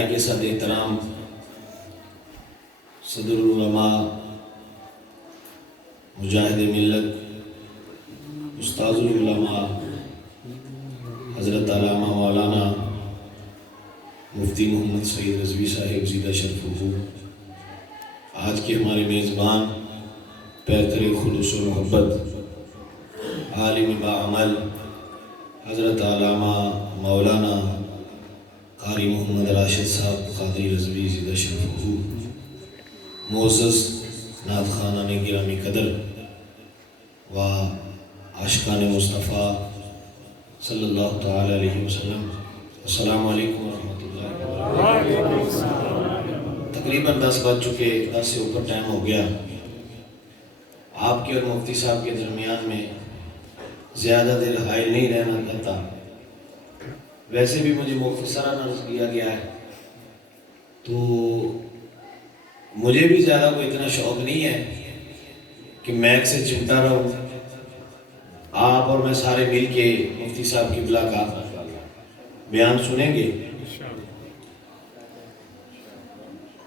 لائق صد احترام صدر العلماء مجاہد ملت استاذ العلماء حضرت علامہ مولانا مفتی محمد سعید رضوی صاحب زیدہ شرفہ، آج کے ہمارے میزبان پیکر خلوص و محبت عالم باعمل حضرت علامہ مولانا قاری محمد راشد صاحب قادری رضوی زیدہ شرفہ، معزز نعت خوانان گرامی قدر و عاشقان مصطفیٰ صلی اللہ تعالی علیہ وسلم، السلام علیکم ورحمۃ اللہ وبرکاتہ۔ تقریباً 10 بج چکے، 10 سے اوپر ٹائم ہو گیا۔ آپ کے اور مفتی صاحب کے درمیان میں زیادہ دیر حائل نہیں رہنا چاہتا۔ ویسے بھی مجھے مختصراً عرض کیا گیا ہے تو مجھے بھی زیادہ کوئی اتنا شوق نہیں ہے کہ میک سے چمٹا رہوں۔ آپ اور میں سارے مل کے مفتی صاحب کی بلا کا بیان سنیں گے۔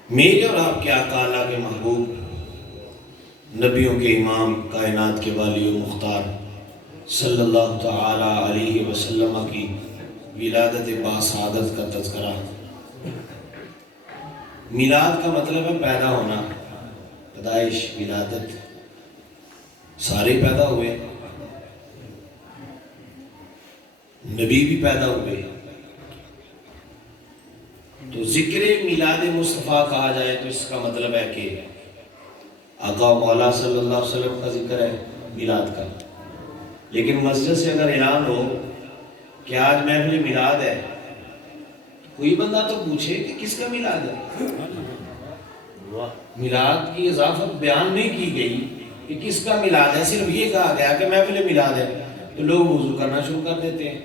میرے اور آپ کے آقا اللہ کے محبوب، نبیوں کے امام، کائنات کے والی و مختار صلی اللہ تعالی علیہ وسلم کی ولادت باسعادت کا تذکرہ۔ میلاد کا مطلب ہے پیدا ہونا، پیدائش، ولادت، سارے پیدا ہوئے، نبی بھی پیدا ہوئے۔ تو ذکر میلاد مصطفیٰ کہا جائے تو اس کا مطلب ہے کہ آقا و مولا صلی اللہ علیہ وسلم کا ذکر ہے میلاد کا۔ لیکن مسجد سے اگر اعلان ہو کہ آج محفل میلاد ہے، کوئی بندہ تو پوچھے کہ کس کا میلاد ہے۔ میلاد کی اضافت بیان نہیں کی گئی کہ کس کا میلاد ہے، صرف یہ کہا گیا کہ محفل میلاد ہے۔ تو لوگ وضو کرنا شروع کر دیتے ہیں،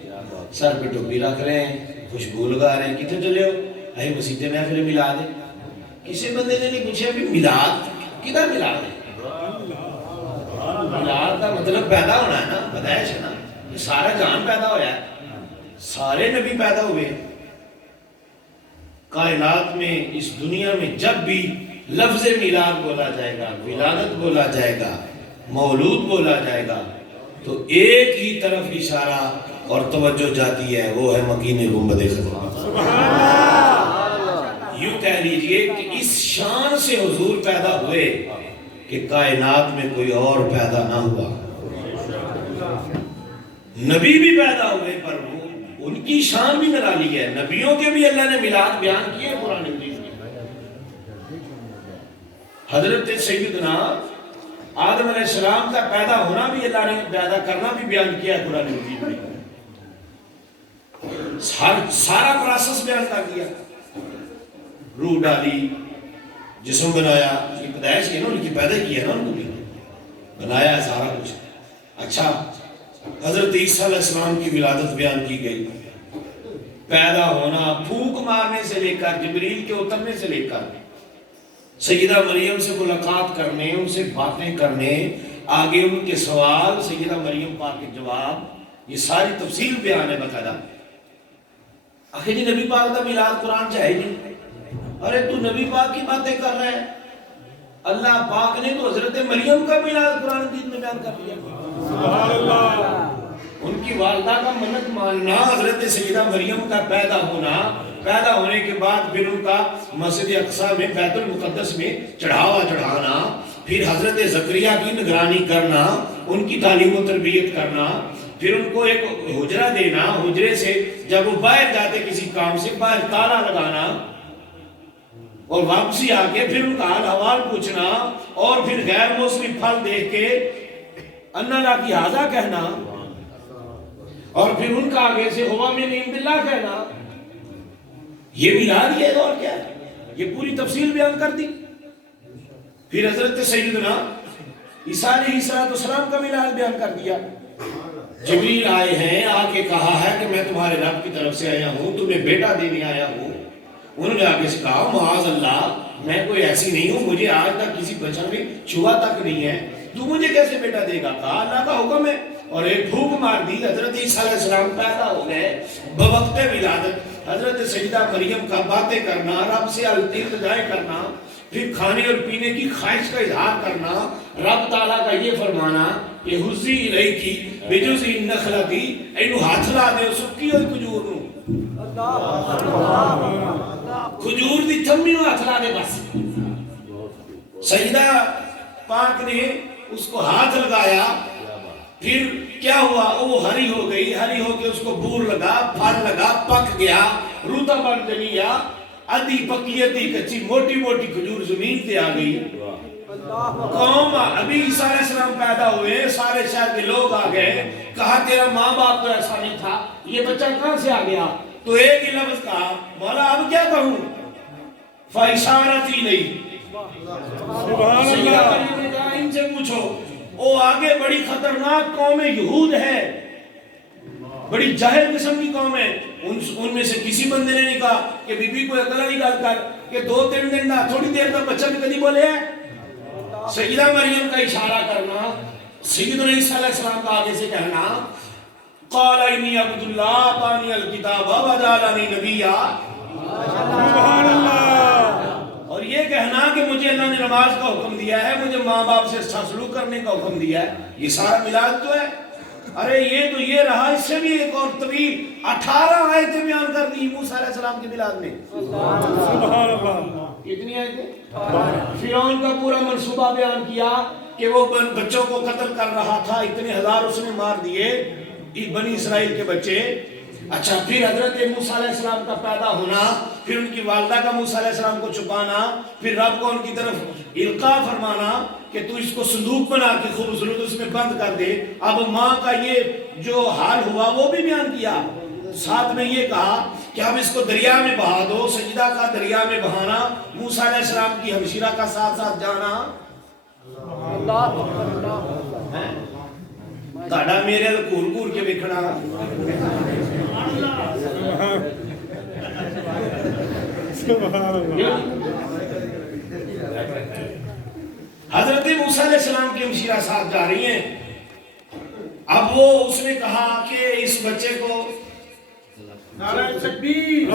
سر پہ ٹوپی رکھ رہے ہیں، خوشبو لگا رہے ہیں، کتنے چلے ہو اے مسجد محفل میلاد ہے۔ کسی بندے نے نہیں پوچھا بھی میلاد کدھر میلاد ہے۔ میلاد کا مطلب پیدا ہونا ہے نا، پیدائش ہے نا۔ یہ سارا جہان پیدا ہوا ہے، سارے نبی پیدا ہوئے۔ کائنات میں، اس دنیا میں جب بھی لفظ میلاد بولا جائے گا، ولادت بولا جائے گا، مولود بولا جائے گا، تو ایک ہی طرف اشارہ اور توجہ جاتی ہے، وہ ہے مکین گنبد خضرا۔ یوں کہہ لیجئے کہ اس شان سے حضور پیدا ہوئے کہ کائنات میں کوئی اور پیدا نہ ہوا۔ نبی بھی پیدا ہوئے پر وہ ان کی شان بھی نرالی ہے۔ نبیوں کے بھی اللہ نے میلاد بیان کیے قرآن مجید میں۔ حضرت سیدنا آدم علیہ السلام کا پیدا ہونا بھی اللہ نے، پیدا کرنا بھی بیان کیا ہے قرآن مجید میں۔ سارا پروسیس بیان کر دیا، روح ڈالی، جسم بنایا، یہ پیدائش کی نا، ان کی پیدا کی ہے نا، ان کو بھی بنایا ہے سارا کچھ۔ اچھا، حضرت عیسیٰ علیہ السلام کی ولادت بیان کی گئی، پیدا ہونا، پھونک مارنے سے لے کر، جبریل کے اترنے سے لے کر، سیدہ مریم سے ملاقات کرنے، ان سے باتیں کرنے، آگے ان کے سوال، سیدہ مریم پاک کے جواب، یہ ساری تفصیل بیان ہے باقاعدہ۔ آخر جی نبی پاک کا میلاد قرآن چاہے نہیں۔ ارے تو نبی پاک کی باتیں کر رہے ہیں، اللہ پاک نے تو حضرت مریم کا میلاد قرآن مجید میں بیان کر دیا۔ سبحان اللہ۔ ان کی والدہ کا منت ماننا، حضرت سیدہ مریم کا پیدا ہونا، پیدا ہونے کے بعد پھر ان کا مسجد اقصیٰ میں، بیت المقدس میں چڑھاوا چڑھانا، پھر حضرت زکریا کی نگرانی کرنا، ان کی تعلیم و تربیت کرنا، پھر ان کو ایک حجرہ دینا، حجرے سے جب وہ باہر جاتے کسی کام سے، باہر تالا لگانا، اور واپسی آ کے پھر ان کا حال حوال پوچھنا، اور پھر غیر موسمی پھل دیکھ کے انا لا کی حاضہ کہنا، اور پھر ان کا آگے سے ہوا میں نعمت اللہ کہنا۔ یہ میلاد، یہ دور کیا ہے، یہ پوری تفصیل بیان کر دی۔ پھر حضرت سیدنا عیسیٰ علیہ السلام کا میلاد بیان کر دیا۔ جبریل آئے ہیں، آ کے کہا ہے کہ میں تمہارے رب کی طرف سے آیا ہوں، تمہیں بیٹا دینے آیا ہوں۔ انہوں نے آگے سے کہا معاذ اللہ، میں کوئی ایسی نہیں ہوں، مجھے آج تک کسی بچہ میں چھوا تک نہیں ہے، تو مجھے کیسے بیٹا دے گا؟ کہا اللہ کا حکم ہے، اور ایک پھونک مار دی، حضرت عیسیٰ علیہ السلام پیدا ہو گئے بوقت ولادت۔ حضرت سیدہ مریم کا باتیں کرنا، رب سے التجائیں کرنا، پھر کھانے اور پینے کی خواہش کا اظہار کرنا، رب تعالیٰ کا یہ فرمانا کہ حزی الیکی بجزء النخلۃ، اینو ہاتھ لا دے سکی ہوئی کھجور نو، کھجور دی تھمی نو ہاتھ لا دے بس۔ سیدہ پاک نے اس کو ہاتھ لگایا، پھر کیا ہوا، وہ ہری ہو گئی، ہری ہو کے اس کو بور لگا، پھل لگا، پک گیا، روتا بن جنیا، ادھی پکی ادھی کچی، موٹی موٹی کھجور زمین تے آ گئی۔ قوم ابھی عیسیٰ علیہ السلام پیدا ہوئے، سارے شہر کے لوگ آ گئے، کہا تیرا ماں باپ تو ایسا نہیں تھا، یہ بچہ کہاں سے آ گیا؟ تو ایک ہی لفظ کہا، مولا اب کیا کہوں؟ فَإِشَارَتِ إِلَيْهِ، سیدہ مریم نے کہا ان سے پوچھو، وہ آگے بڑی خطرناک قوم یہود ہے، بڑی جاہل قسم کی قوم ہے، ان میں سے کسی بندے نے نہیں کہا کہ بی بی کو اکلا نہیں گل کر کہ 2-3 دن نہ تھوڑی دیر تک بچہ بھی کدی بولے ہے۔ سیدہ مریم کا اشارہ کرنا، سیدنا عیسیٰ علیہ السلام کا آگے سے کہنا، قال انی عبد اللہ آتانی الکتاب وجعلنی نبیا، سبحان اللہ، اور یہ کہنا کہ مجھے اللہ نے نماز کا حکم دیا ہے، مجھے ماں باپ سے اچھا سلوک کرنے کا حکم دیا ہے، یہ سارا میلاد تو ہے۔ ارے یہ تو یہ رہا، اس سے بھی ایک اور طویل 18 آیتیں بیان کر دی موسیٰ علیہ السلام کے میلاد میں، سبحان اللہ، کتنی آیتیں؟ فرعون کا پورا منصوبہ بیان کیا کہ وہ بچوں کو قتل کر رہا تھا، اتنے ہزار اس نے مار دیے بنی اسرائیل کے بچے۔ اچھا پھر حضرت موسیٰ علیہ السلام کا پیدا ہونا، پھر ان کی والدہ کا موسیٰ علیہ السلام کو چھپانا، پھر رب کو ان کی طرف القاء فرمانا کہ تو اس کو صندوق بنا کے خوبصورت اس میں بند کر دے۔ اب ماں کا یہ جو حال ہوا وہ بھی بیان کیا، ساتھ میں یہ کہا کہ اب اس کو دریا میں بہا دو، سجدہ کا دریا میں بہانا، موسیٰ علیہ السلام کی ہمشیرہ کا ساتھ ساتھ جانا۔ تاڑا میرے کور کور کے بکھنا، حضرت موسیٰ علیہ السلام کی ہمشیرہ ساتھ جا رہی ہیں۔ اب وہ اس نے کہا کہ اس بچے کو نعرہ تکبیر،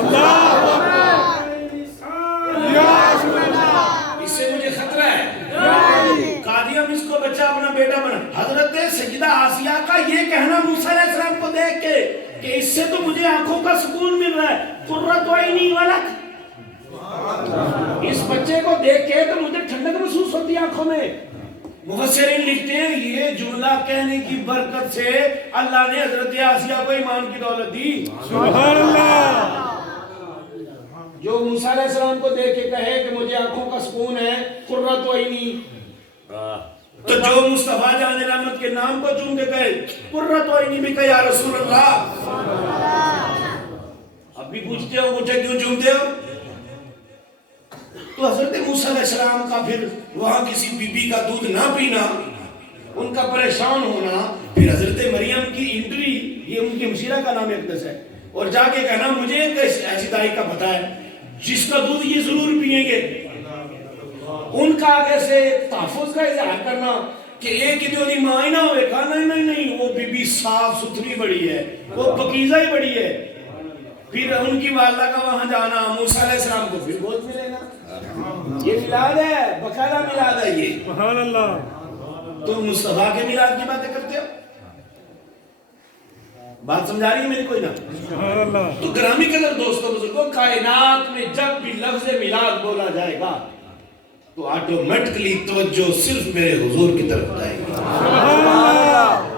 اس سے مجھے خطرہ ہے، قادی ہم اس کو بچہ اپنا بیٹا بنا۔ حضرت سیدہ آسیہ کا یہ کہنا موسیٰ علیہ السلام کو دیکھ کے کہ اس سے تو مجھے آنکھوں کا سکون مل رہا ہے، قرۃ عینی ولک، اس بچے کو دیکھ کے تو مجھے ٹھنڈک محسوس ہوتی ہے آنکھوں میں۔ مفسرین لکھتے ہیں یہ جملہ کہنے کی برکت سے اللہ نے حضرت آسیہ کو ایمان کی دولت دی، سبحان اللہ۔ جو موسیٰ علیہ السلام کو دیکھ کے کہے کہ مجھے آنکھوں کا سکون ہے، قرۃ عینی، تو جو مصطفیٰ جان رحمت کے نام کو چون کے کہے قرۃ عینی بھی کہ یا رسول اللہ، اب بھی پوچھتے ہو مجھے کیوں چونتے ہو؟ تو حضرت موسیٰ علیہ السلام کا پھر وہاں کسی بی بی کا دودھ نہ پینا، ان کا پریشان ہونا، پھر حضرت مریم کی انٹری، یہ ان کی ہمشیرہ کا نام اقدس ہے، اور جا کے کہنا مجھے ایسی دائی کا پتہ ہے جس کا دودھ یہ ضرور پئیں گے، ان کا آگے سے تحفظ کا اظہار کرنا کہ ایک ہی تو ماں ہی نہ ہوئے، کہا نہیں نہیں نہیں، وہ بی بی صاف ستھری بڑی ہے، وہ پکیزہ ہی بڑی ہے۔ پھر ان کی والدہ کا وہاں جانا، موسیٰ علیہ السلام کو پھر گود ملے گا، یہ میلاد ہے، باقاعدہ میلاد ہے یہ، سبحان اللہ۔ تم مصطفیٰ کے میلاد کی باتیں کرتے ہو، بات سمجھا رہی ہے میری کوئی نہ؟ سبحان اللہ۔ تو گرامی قدر دوستوں بزرگوں، کائنات میں جب بھی لفظ میلاد بولا جائے گا تو آٹومیٹکلی توجہ صرف میرے حضور کی طرف جائے گی، سبحان اللہ۔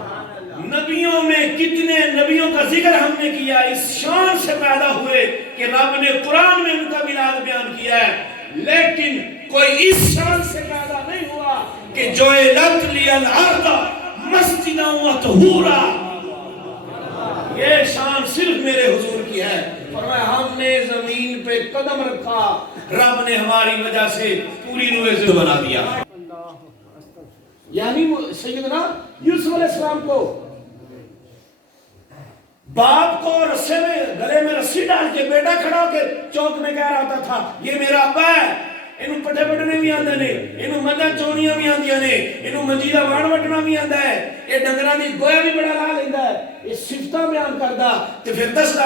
نبیوں میں کتنے نبیوں کا ذکر ہم نے کیا، اس شان سے پیدا ہوئے کہ رب نے قرآن میں ان کا میلاد بیان کیا ہے، لیکن کوئی اس شان سے پیدا نہیں ہوا کہ جعلت لی الارض مسجدا وطہورا، یہ شان صرف میرے حضور کی ہے۔ فرمایا ہم نے زمین پہ قدم رکھا، رب نے ہماری وجہ سے پوری روئے سے بنا دیا۔ یعنی سیدنا یوسف علیہ السلام کو باپ کو رسے میں گلے میں رسی ڈال کے بیٹا کھڑا ہو کے چوک میں کہہ رہا تھا یہ میرا ابا ہے، ਇਹਨੂੰ ਪੱਠੇ ਵੱਢਣੇ ਵੀ ਆਉਂਦੇ ਨੇ, ਇਹਨੂੰ ਮੱਝਾਂ ਚੋਣੀਆਂ ਵੀ ਆਉਂਦੀਆਂ ਨੇ, ਇਹਨੂੰ ਮੰਜੀ ਦਾ ਵਾਣ ਵੱਢਣਾ ਵੀ ਆਉਂਦਾ ਹੈ, ਇਹ ਡੰਗਰਾਂ ਦੀ ਗੋਇਆ ਵੀ ਬੜਾ ਲਾ ਲੈਂਦਾ ਹੈ। ਇਹ ਸਿਫਤਾਂ ਬਿਆਨ ਕਰਦਾ ਤੇ ਫਿਰ ਦੱਸਦਾ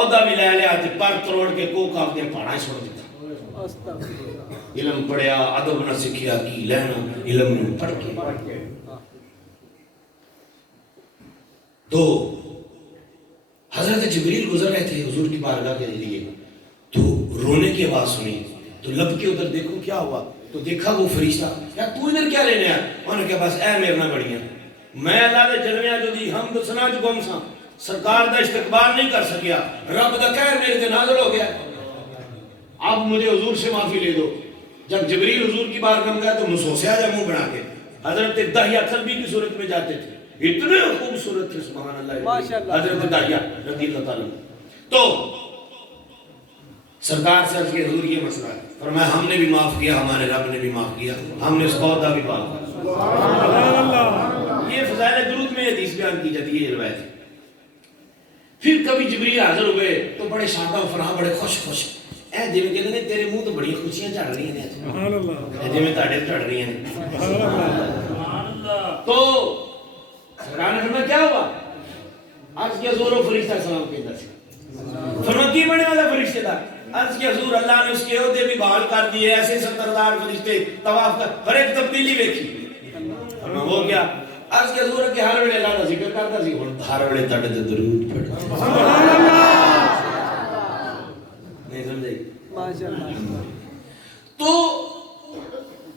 عہدہ بھی لے لیا تے پر تروڑ کے کوک آپ دے پہاڑا چھوڑ دیتا علم پڑھیا ادب نہ سکھیا کی لینا علم نہ پڑھ کے تو حضرت جبریل گزر رہے تھے حضور کی بارگاہ کے لیے تو رونے کی آواز سنی تو لب کے ادھر دیکھو کیا ہوا تو دیکھا وہ فرشتہ یا تو ادھر کیا لینے آیا انہوں نے کہا بس اے میرے نہ بڑھیا میں اللہ دے جلویاں جو دی ہم تو سنا جو گم سا سرکار دا استقبال نہیں کر سکیا رب دا خیر میرے دے نازل ہو گیا اب مجھے حضور سے معافی لے دو جب جبریل حضور کی بارگاہ میں گیا تو مسوسیا جا منہ بنا کے حضرت داہیہ کلبی کی صورت میں جاتے تھے اتنے خوبصورت تھے سبحان اللہ حضرت داہیہ رضی اللہ تعالیٰ تو سرکار سے عرض کے حضور یہ مسئلہ ہے فرمایا ہم نے بھی معاف کیا ہمارے رب نے بھی معاف کیا ہم نے اس کا عہدہ بھی پالا یہ فضائل درود میں حدیث بیان کی جاتی ہے یہ روایت ہے پھر کبھی جبریل حاضر ہوئے تو بڑے شادہ و فرحاں بڑے خوش خوش اے جی میں کہتے ہیں تیرے منہ تو بڑی خوشیاں چڑھ رہی ہیں سبحان اللہ اے جی میں تاڑے چڑھ رہی ہیں سبحان اللہ تو سرکار نے فرمایا کیا ہوا عرض کیا حضور و فرشتہ سلام کہتا سے فرمایا کی بنے والا فرشتے دا عرض کیا حضور اللہ نے اس کے عہدے بھی بحال کر دیے ایسے 70,000 فرشتے طواف کر پر ایک تبدیلی دیکھی فرمایا وہ کیا عرض کیا حضور کہ ہر ویلے اللہ کا ذکر کرتا سی ہن ہر ویلے تڑ تے درود پڑھتا سبحان اللہ نہیں سمجھے ماشاءاللہ تو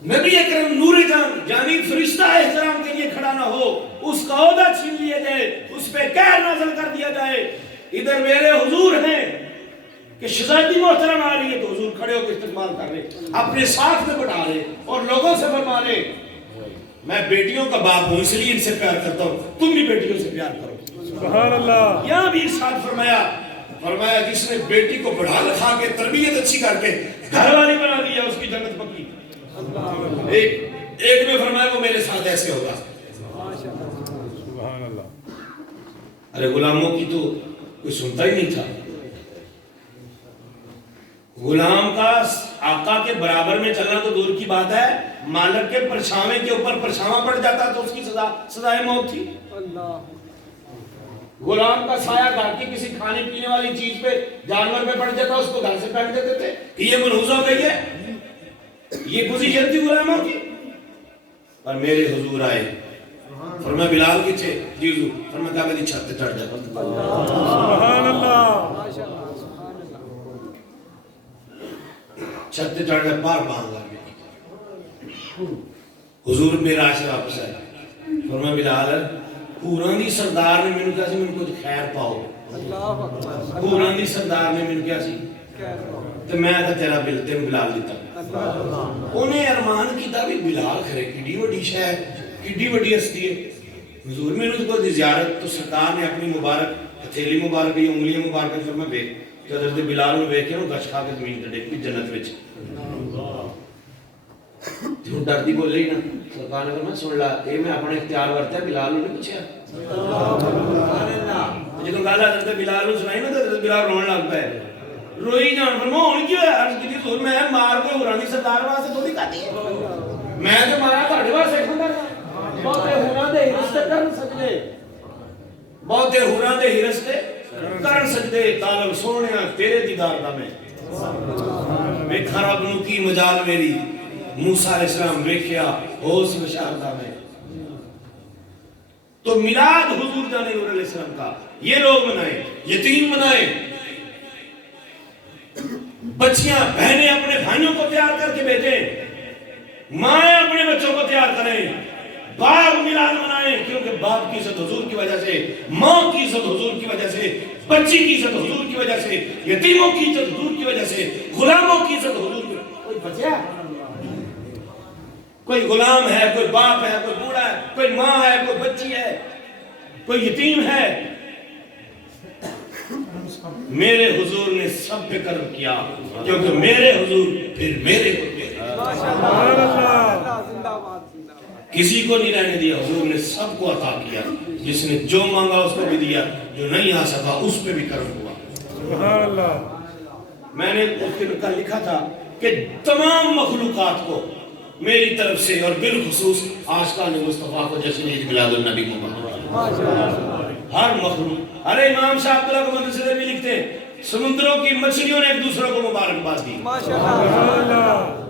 نبی اکرم نور جان یعنی فرشتہ احترام کے لیے کھڑا نہ ہو اس کا عہدہ چھین لیا جائے اس پہ قہر نازل کر دیا جائے ادھر میرے حضور ہیں کہ شہزادی محترم آ رہی ہے تو حضور کھڑے ہو کے استقبال کر رہے اپنے ساتھ میں بٹھا رہے اور لوگوں سے فرما رہے میں بیٹیوں کا باپ ہوں اس لیے ان سے پیار کرتا ہوں تم بھی بیٹیوں سے پیار کرو سبحان اللہ یہاں بھی ارشاد فرمایا جس نے بیٹی کو بڑھا لکھا کے تربیت اچھی کر کے گھر والی بنا دیا اس کی جنت پکی ایک نے فرمایا وہ میرے ساتھ ایسے ہوگا سبحان اللہ ارے غلاموں کی تو کوئی سنتا ہی نہیں تھا غلام کا آقا کے برابر میں چلنا تو دور کی بات ہے مالک کے پرچھاوے کے اوپر پرچھاواں پڑ جاتا تو اس کی سزائے موت تھی غلام کا سایہ گھر کی کسی کھانے پینے والی چیز پہ جانور پہ پڑ جاتا اس کو گھر سے پھینک دیتے تھے کہ یہ منحوس ہو گئی ہے یہ پوزیشن تھی غلاموں کی اور میرے حضور آئے فرمایا بلال کتھے جی حضور فرمایا کہا میری چھت پہ چڑھ جا سبحان اللہ چھت پہ چڑھ جا پار باندھ لگے حضور میرا عاشق واپس آئے فرمایا بلال پوران دی سردار نے مینوں کہا سی مینوں کچھ خیر پاؤ پوران دی سردار نے مینوں کہا سی تو میں کہا تیرا بل تین بلال دیتا انہیں ارمان کیتا بھی بلال کھرے کڈی وڈی شے کڈی وڈی ہستی ہے حضور مینوں کوئی زیارت تو سرکار نے اپنی مبارک ہتھیلی مبارک یا انگلیاں مبارک فرمایا بے کہ حضرت بلال نوں ویکھ کے نوں گچھ کھا کے زمین تے ڈگ پئی جنت وچ تو ڈردی بول رہی نا سرکار نے فرمایا سن لا اے میں اپنے اختیار ورتا بلال نے پوچھا جدوں گل حضرت بلال نوں سنائی نا تے حضرت بلال رون لگ پئے روئی جان فرمایا ہن کی ہویا عرض کیتی حضور میں مار کوئی ہوراں دی سردار واسطے تھوڑی کاتی ہے میں تے مارا تہاڈے واسطے کھندا بہتے ہوراں دے رشتے کر سکدے بہتے ہوراں دے رشتے کر سکدے طالب سونیا تیرے دیدار دا میں ویکھا رب نوں کی مجال میری موسیٰ علیہ السلام ویکھیا ہوس بشارتا میں تو میلاد حضور جانے نور علیہ السلام کا یہ لوگ منائیں یتیم منائیں بچیاں بہنیں اپنے بھائیوں کو تیار کر کے بھیجیں مائیں اپنے بچوں کو تیار کریں باپ میلاد منائیں کیونکہ باپ کی عزت حضور کی وجہ سے ماں کی عزت حضور کی وجہ سے بچی کی عزت حضور کی وجہ سے یتیموں کی عزت حضور کی وجہ سے غلاموں کی عزت حضور کی وجہ سے کوئی بچیا کوئی غلام ہے کوئی باپ ہے کوئی بوڑھا ہے کوئی ماں ہے کوئی بچی ہے کوئی یتیم ہے میرے حضور نے سب پہ کرم کیا کیونکہ میرے حضور پھر میرے کو کسی کو نہیں رہنے دیا حضور نے سب کو عطا کیا جس نے جو مانگا اس کو بھی دیا جو نہیں آ سکا اس پہ بھی کرم ہوا سبحان اللہ میں نے اس کے کل لکھا تھا کہ تمام مخلوقات کو میری طرف سے اور بالخصوص عاشقان مصطفیٰ کو جشن عید میلاد النبی مبارک ہر مخلوق ارے امام شاہ عبداللہ کو مدرسے میں لکھتے ہیں سمندروں کی مچھلیوں نے ایک دوسرے کو مبارکباد دی،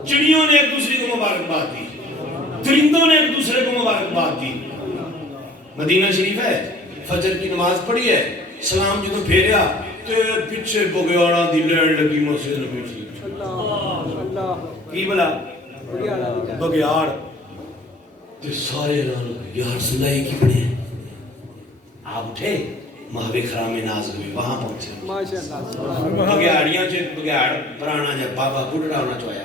چڑیوں نے ایک دوسرے کو مبارکباد دی، درندوں نے ایک دوسرے کو مبارکباد دی۔ مدینہ شریف ہے، فجر کی نماز پڑھی ہے، سلام جدو پھیریا تے پیچھے بگیاڑا دی لینڈ لگی مسجد نبی شریف، کی بلا بگیاڑ تے سارے یار سلائی کی بڑے ہیں۔ آپ اٹھے مہوے خرام ناز ہوئے، وہاں پہنچے بگیاڑیاں چے بگیاڑ پرانا جب بابا بڑھڑا ہونا چاہیا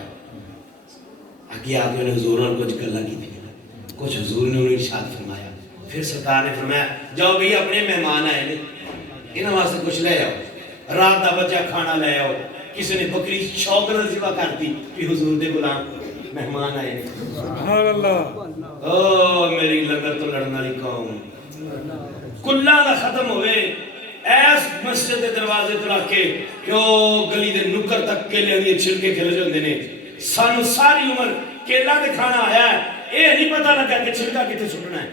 آگے آگے انہیں حضور نے کچھ گلہ کی تھی، کچھ حضور نے انہیں ارشاد فرمایا۔ پھر سرکار نے فرمایا جاؤ بھئی اپنے مہمان آئے نے انہاں واسطے کچھ لے آؤ، رات دا بچہ کھانا لے آؤ۔ کسی نے بکری شوق نال ذبح کر دی کہ حضور دے غلام مہمان آئے نے۔ سبحان اللہ، او میری لنگر تو لڑن والی قوم، کلہ دا ختم ہوئے ایس مسجد دے دروازے تو رکھ کے کہ او گلی دے نکر تک کیلے دی چھلکے کھل جاندے نے۔ سانو ساری عمر کیلا دے کھانا آیا ہے، اے نہیں پتہ لگا کہ چھلکا کتے سٹنا ہے۔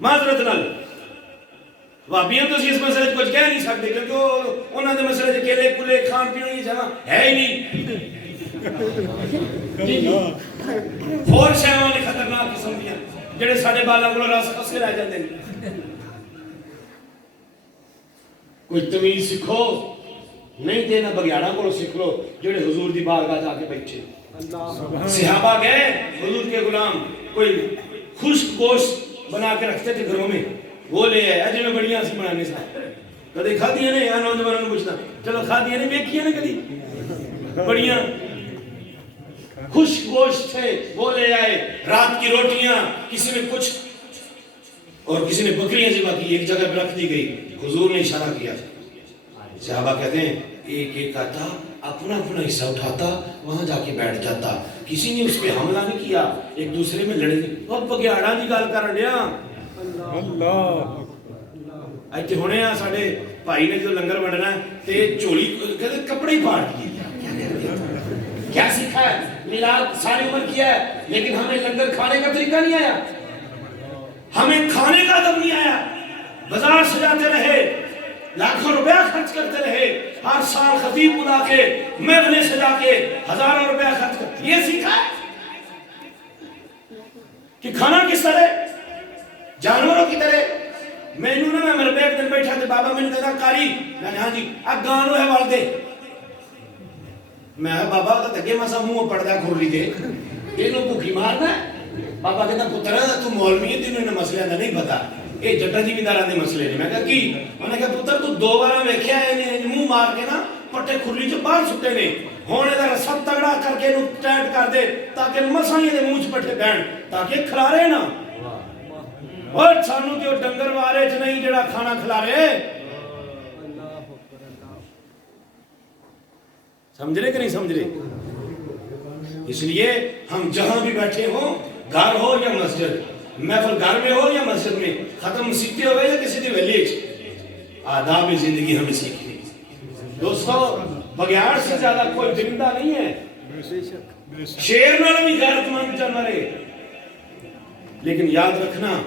معذرت نال وابیاں تو اس مسئلے کچھ کہہ نہیں سکتے کیونکہ انہوں نے مسئلے کیلے کلے کھان پینے کی جگہ ہے ہی نہیں۔ فور شہوان نے خطرناک قسم دیا جڑے ساڑھے بالا کو راس خس کے رہ جاندے ہیں۔ کوئی تمیز سکھو، نہیں دینا بگیاڑا کو سکھ لو جڑے حضور دی بارگاہ جا کے بیٹھے۔ صحابہ گئے حضور کے غلام کوئی خشک گوشت بنا کے رکھتے تھے گھروں میں، وہ لے آئے اجے میں بڑیاں سی بنانے سا کدے کھا دیا نے، نوجوانوں نے پوچھنا چلو کھا دیا نے، ویکھیا نے کدی بڑیاں خشک گوشت تھے وہ لے آئے، رات کی روٹیاں کسی نے کچھ اور کسی نے بکریاں ذبح کی ایک جگہ پہ رکھ دی گئی۔ حضور نے اشارہ کیا، صحابہ کہتے ہیں ایک ایک آتا اپنا اپنا حصہ اٹھاتا وہاں جا کے بیٹھ جاتا، کسی نے اس پہ حملہ نہیں کیا، ایک دوسرے میں لڑے نہیں۔ اب بگیاڑا دی گل کر رہے ہیں اللہ ایتھے ہونے ہیں ساڈے بھائی نے جو لنگر بننا ہے تے چولی کہتے کپڑے ہی پھاڑ دیے، کیا سیکھا ہے؟ میلاد ساری عمر کیا ہے لیکن ہمیں لنگر کھانے کا طریقہ نہیں آیا، ہمیں کھانے کا ادب نہیں آیا۔ بازار سجاتے رہے، لاکھوں روپیہ خرچ کرتے رہے، ہر سال خطیب بلا کے محفلیں سجا کے ہزاروں روپیہ خرچ کرتے، یہ سیکھا ہے کہ کھانا کس طرح جانوروں کی طرح۔ میں نے میرے بیٹھ دن بیٹھا تھے بابا میں نے کہا کاری، میں نے ہاں جی اب گانو ہے والدے، میں بابا تو تگے مسا منہ پڑتا کھولی دے تینوں بھوکی مارنا ہے۔ بابا کہتا پتر تو مولوی ہے تینوں انہیں مسئلے دا نہیں پتا، یہ جٹا جی بھی دارہ دے مسئلے نے۔ میں کہا کی؟ میں نے کہا پتر تو دو بارہ ویکھیا ہے انہیں منہ مار کے نا پٹے کھلی جو باہر سٹے نے، ہونے دا سب تگڑا کر کے انہوں ٹیٹ کر دے تاکہ مسائیں دے منہ پٹے بین تاکہ کھلارے نا، اور سانو جو ڈنگر وارے چ نہیں جڑا کھانا کھلارے۔ سمجھ رہے کہ نہیں سمجھ رہے؟ اس لیے ہم جہاں بھی بیٹھے ہوں، گھر ہو یا مسجد، محفل گھر میں ہو یا مسجد میں، ختم سیکھتے ہوئے یا کسی دی ویلیج، آداب زندگی ہمیں سیکھیں۔ دوستو بگیاڑ سے زیادہ کوئی درندہ نہیں ہے، شیر نال بھی غیرت مند جانور ہے، لیکن یاد رکھنا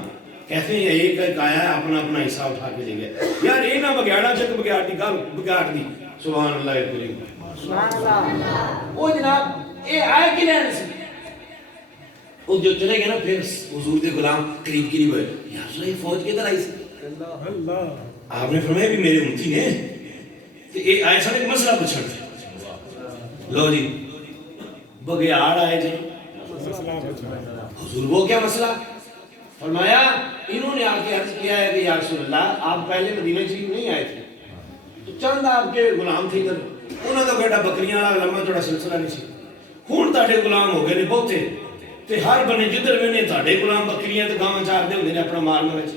کہتے ہیں ایک ایک آیا ہے اپنا اپنا حصہ اٹھا کے لے گئے۔ یار یہ نہ بگیاڑا چک بگیاڑ دی گل بگاڑ دی، سبحان اللہ کریم سبحان اللہ۔ وہ جناب اے آئے کی لین سی وہ جو چلے گئے نا پھر حضور دے غلام قریب قریب ہوئے، یا رسول اللہ فوج کے در آئی سی، آپ نے فرمایا بھی میرے امتی نے اے آئے سارے ایک مسئلہ پوچھا تھا، لو جی بگیاڑ آئے جی حضور وہ کیا مسئلہ؟ فرمایا انہوں نے آ کے عرض کیا ہے کہ یا رسول اللہ آپ پہلے مدینہ شریف نہیں آئے تھے تو چند آپ کے غلام تھے ادھر، انہوں نے بیٹا بکریاں لمبا تھوڑا سلسلہ نہیں سی، ہوں تاڑے غلام ہو گئے نے بہتے تے ہر بنے جدھر میں نے تاڑے غلام بکریاں تے گاواں چار دے ہوندے نے اپنا مارنا وچ،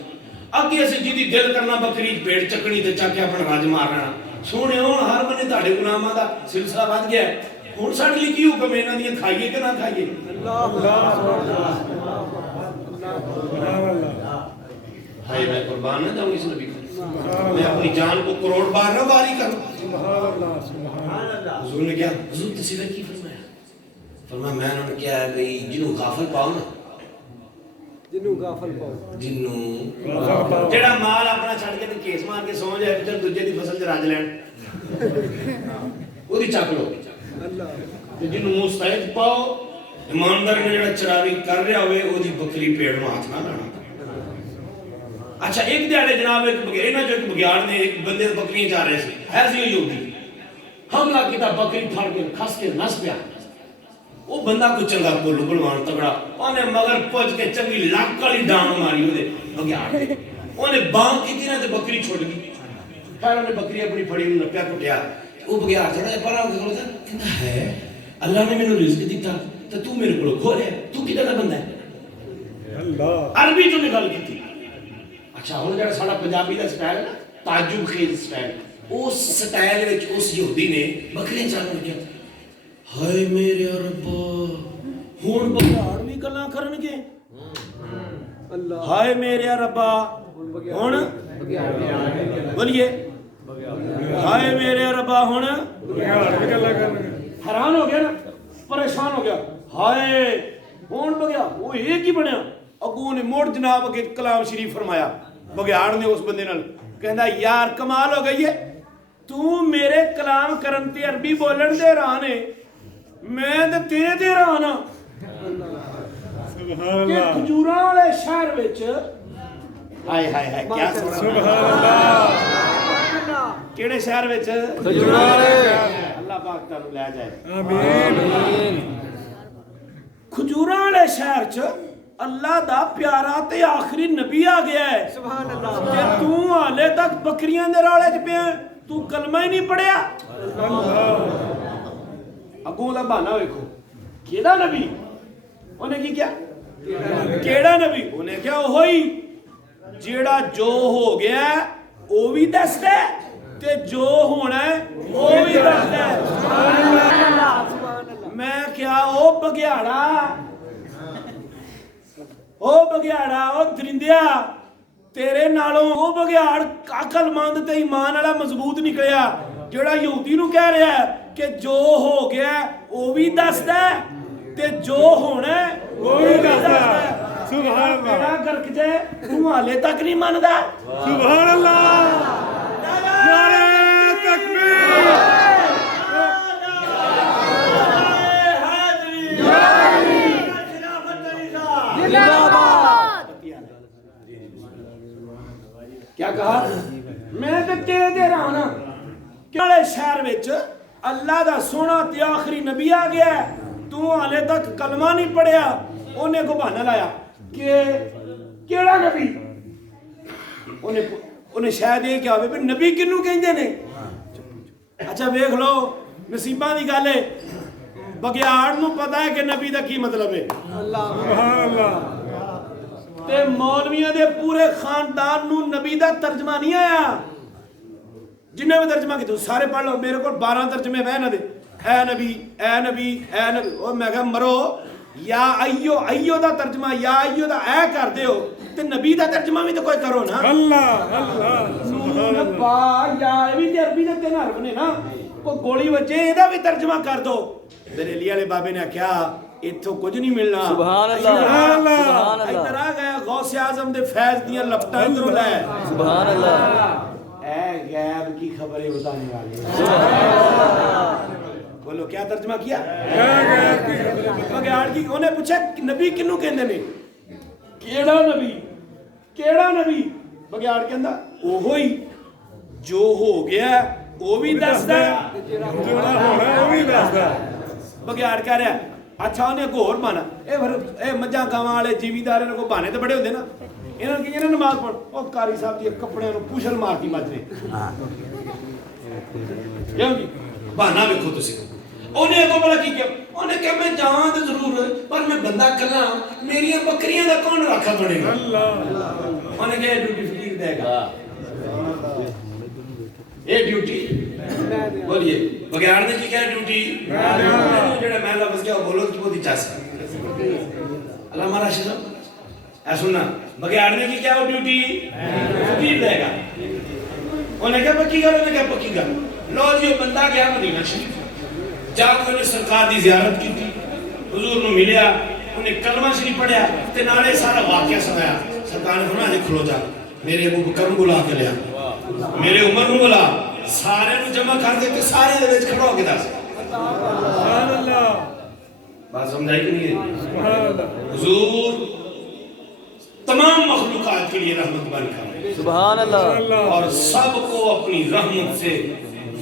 اگے اسی جدی دل کرنا بکری پیڑ چکڑی تے چا کے اپنا راج مارنا، سونے ہوں ہر بنے تاڑے غلاماں دا سلسلہ ود گیا ہے، ہوں ساڈے لئی کی حکم ہے انہاں دی کھائیے کہ نہ کھائیے؟ ہائے میں قربان نہ جاؤں اس نبی کو، میں اپنی جان کو کروڑ بار نہ باری کروں۔ حضور نے کیا حضور تصویر کی فرمایا؟ فرمایا میں انہوں نے کیا ہے کہ جنہوں غافل پاؤ نا جنوں غافل پاؤ جنوں جڑا مال اپنا چھڑ کے تے کیس مار کے سو جائے تے دوجے دی فصل چ رج لین اودی چک لو اللہ تے جنوں مستعد پاؤ ایماندار نے جڑا چراوی کر رہا ہوئے اودی بکری پیڑ نوں ہاتھ نہ لانا اچھا ایک دیہڑے جناب ایک انہاں جو ایک بگیاڑ نے ایک بندے بکریاں چا رہے سی ایسی یہودی حملہ کیتا بکری پھڑ کے کھس کے نس پیا وہ بندہ کو چنگا بولو بلوان تگڑا انہیں مگر پوچھ کے چنگی لاکھ والی ڈانگ ماری ہوئے بگیاڑ دے انہیں بانگ کی تھی نا تے بکری چھوڑ گئی پھر انہیں بکری اپنی پھڑی انہیں نپیا کٹیا وہ بگیاڑ تھوڑا جا پرا ہو کے کھڑا تھا کہتا ہے اللہ نے میں نے رزق دیتا تو تو میرے کو کھولے تو کدھر دا بندہ ہے اللہ عربی جو نکال کی تھی اچھا ہوں جڑا ساڑا پنجابی دا سٹائل ہے نا تعجب خیز سٹائل اس سٹائل وچ اس یہودی نے بکریاں چالو کیا ہائے میرے ربا ہن بگیاڑ بھی گلاں کرن گے اللہ ہائے میرے ربا ہن بولیے ہائے میرے ربا ہن بگیاڑ بھی گلاں کرن گے حیران ہو گیا نا پریشان ہو گیا ہائے ہن بگیا وہ ایک ہی بنیا اگوں نے موڑ جناب اگے کلام شریف فرمایا بگیاڑ نے اس بندے نال کہندا یار کمال ہو گئی ہے تو میرے کلام کرن تے عربی بولن دے حیران ہے میں تے تیرے تے حیران ہاں سبحان اللہ کہ کھجوراں والے شہر وچ ہائے ہائے ہائے کیا سبحان اللہ کیڑے شہر وچ کھجوراں والے اللہ پاک تانوں لے جائے آمین کھجوراں والے شہر چ اللہ دا پیارا تے آخری نبی آ گیا ہے سبحان اللہ کہ تو حالے تک بکریاں دے رالے چ پیا تو کلمہ ہی نہیں پڑھیا اگوں دا بہانا ویکھو کیڑا نبی انہیں کی کیا کیڑا نبی انہیں کیا وہی جیڑا جو ہو گیا وہ بھی دسدا ہے تے جو ہونا ہے وہ بھی دسدا ہے سبحان اللہ میں کیا او بگیاڑا او بگیاڑا او درندیا تیرے نالوں او بگیاڑ عقل مند تے ایمان والا مضبوط نکلیا جڑا یہودی نو کہہ رہا ہے کہ جو ہو گیا وہ بھی دسدا ہے تے جو ہونا ہے وہ بھی دسدا ہے سبحان اللہ میرا گرک جے تو حالے تک نہیں مندا سبحان اللہ نعرہ تکبیر کیا کہا میں تے تیرے دے حیران ہاں کیڑے شہر وچ اللہ دا سونا تے آخری نبی آ گیا ہے تو حالے تک کلمہ نہیں پڑھیا انہیں کو بہانا لایا کہ کیڑا نبی انہیں شاید یہ کیا ہوئے نبی کنوں کہندے نے اچھا ویکھ لو نصیباں دی گل ہے بگیاڑ نو پتہ ہے کہ نبی دا کی مطلب ہے اللہ سبحان اللہ تے مولویاں دے پورے خاندان نو نبی دا ترجمہ نہیں آیا جنہیں بھی ترجمہ کی تو سارے پڑھ لو میرے کو 12 ترجمے وے نہ دے اے نبی اے نبی اے نبی او میں کہا مرو یا ایو دا ترجمہ یا ایو دا اے کر دے ہو تے نبی دا ترجمہ بھی تو کوئی کرو نا اللہ اللہ سبحان اللہ با یا بھی تے عربی دے تین حرف نے نا کو گولی وجے اے دا بھی ترجمہ کر دو بریلی والے بابے نے کیا اتھوں کچھ نہیں ملنا سبحان اللہ سبحان اللہ ادھر آ گیا غوث اعظم دے فیض دیاں لپٹاں ادھر لے سبحان اللہ اے غیب کی خبریں بتانے والے سبحان اللہ بولو کیا ترجمہ کیا غیب کی خبریں بگیاڑ کی انہیں پوچھا نبی کنوں کہندے نے کیڑا نبی بگیاڑ کہندا اوہی جو ہو گیا وہ بھی دسدا ہے جڑا ہونا وہ بھی دسدا بگیاڑ کہہ رہا اچھا انہیں کو اور مانا اے مجھا گاواں والے جیویدار کو بہانے تے بڑے ہوندے نا انہاں کی انہاں نماز پڑھ او قاری صاحب دی کپڑے نو پوچھل مارتی مج نے کیوں جی بہانا ویکھو تسی انہیں کو بڑا کی کیا انہیں کہا میں جان تے ضرور پر میں بندہ کلا میری بکریاں دا کون راکھا بنے گا اللہ انہیں کہا ڈیوٹی فقیر دے گا یہ ڈیوٹی بولیے بگیاڑ نے کی کیا ڈیوٹی جڑا میں لفظ کیا بولو کی بہت اچھا سا علامہ راشد صاحب اے سننا بگیاڑ نے کی کیا وہ ڈیوٹی فقیر دے گا انہیں کہا پکی گل انہیں کہا پکی گل لو جی بندہ گیا مدینہ شریف جا کے انہیں سرکار دی زیارت کی تھی حضور نو ملیا انہیں کلمہ شریف پڑھیا تے نالے سارا واقعہ سنایا سرکار نے فرمایا جی کھلو جا میرے ابو بکر کو بلا کے لیا میرے عمر کو بلا سارے نو جمع کر دے تے سارے دے وچ کھڑا ہو کے دس سبحان اللہ بات سمجھائی کہ نہیں ہے سبحان اللہ حضور تمام مخلوقات کے لیے رحمت بن کر سبحان اللہ اور سب کو اپنی رحمت سے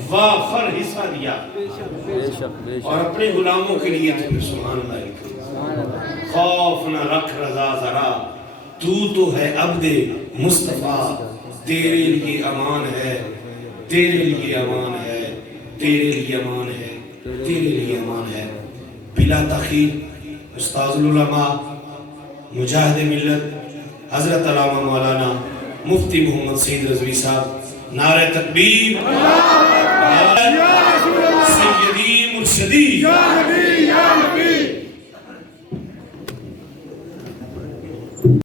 وافر حصہ دیا بے شک بے اور شک اپنے غلاموں کے لیے تو سبحان اللہ لکھا خوف نہ رکھ رضا ذرا تو ہے عبد مصطفیٰ تیرے لیے امان ہے تیرے لیے امان ہے تیرے لیے امان ہے تیرے لیے امان ہے بلا تخیر استاذ العلماء مجاہد ملت حضرت علامہ مولانا مفتی محمد سعید رضوی صاحب نعرہ تکبیر سیدی مرشدی